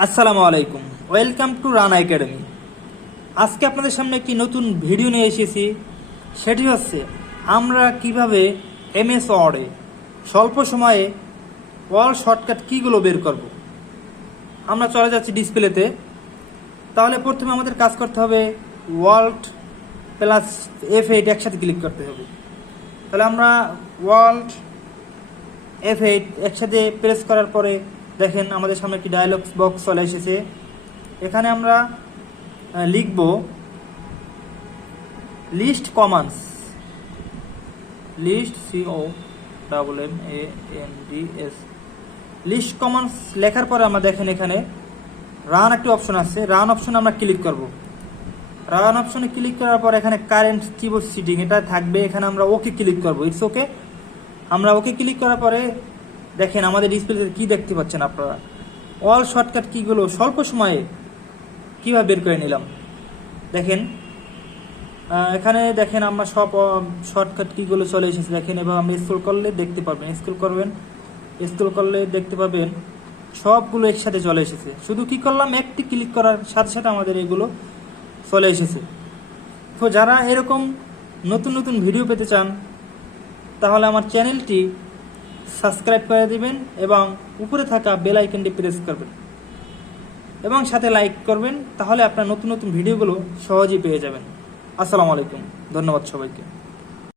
আসসালামু আলাইকুম। Welcome to run academy আজকে আপনাদের সামনে একটি নতুন ভিডিও নিয়ে এসেছি। সেটি হচ্ছে, আমরা কীভাবে এমএস ওয়ার্ডে স্বল্প সময়ে ওয়াল শর্টকাট কীগুলো বের করব। আমরা চলে যাচ্ছি ডিসপ্লেতে তাহলে প্রথমে আমাদের কাজ করতে হবে ওয়ার্ল্ড প্লাস এফ এইট একসাথে ক্লিক করতে হবে। তাহলে আমরা ওয়ার্ল্ড এফ এইট একসাথে প্রেস করার পরে দেখেন আমাদের সামনে একটি ডায়লগ বক্স চলে এসেছে। এখানে আমরা লিখব list commands list C O double M A N D S list commands লেখার পরে আমরা দেখেন এখানে রান একটি অপশন আছে। রান অপশনে আমরা ক্লিক করব। রান অপশনে ক্লিক করার পর এখানে কারেন্ট কিবোর্ড সিটিং এটা থাকবে। এখানে আমরা ওকে ক্লিক করব। ইটস ওকে আমরা ওকে ক্লিক করার পরে দেখেন আমাদের ডিসপ্লেতে কি দেখতে পাচ্ছেন আপনারা? অল শর্টকাট কীগুলো স্বল্প সময়ে কীভাবে বের করে নিলাম? দেখেন এখানে দেখেন আমরা সব শর্টকাট কীগুলো চলে এসেছে। দেখেন এবং আপনি স্ক্রল করলে দেখতে পাবেন স্ক্রল করবেন স্ক্রল করলে দেখতে পাবেন, সবগুলো একসাথে চলে এসেছে। শুধু কি করলাম? একটি ক্লিক করার সাথে সাথে আমাদের এগুলো চলে এসেছে। তো যারা এরকম নতুন নতুন ভিডিও পেতে চান, তাহলে আমার চ্যানেলটি সাবস্ক্রাইব করে দিবেন এবং উপরে থাকা বেল আইকনটি প্রেস করবেন। এবং সাথে লাইক করবেন, তাহলে আপনার নতুন নতুন ভিডিওগুলো সহজেই পেয়ে যাবেন। আসসালামু আলাইকুম। ধন্যবাদ সবাইকে।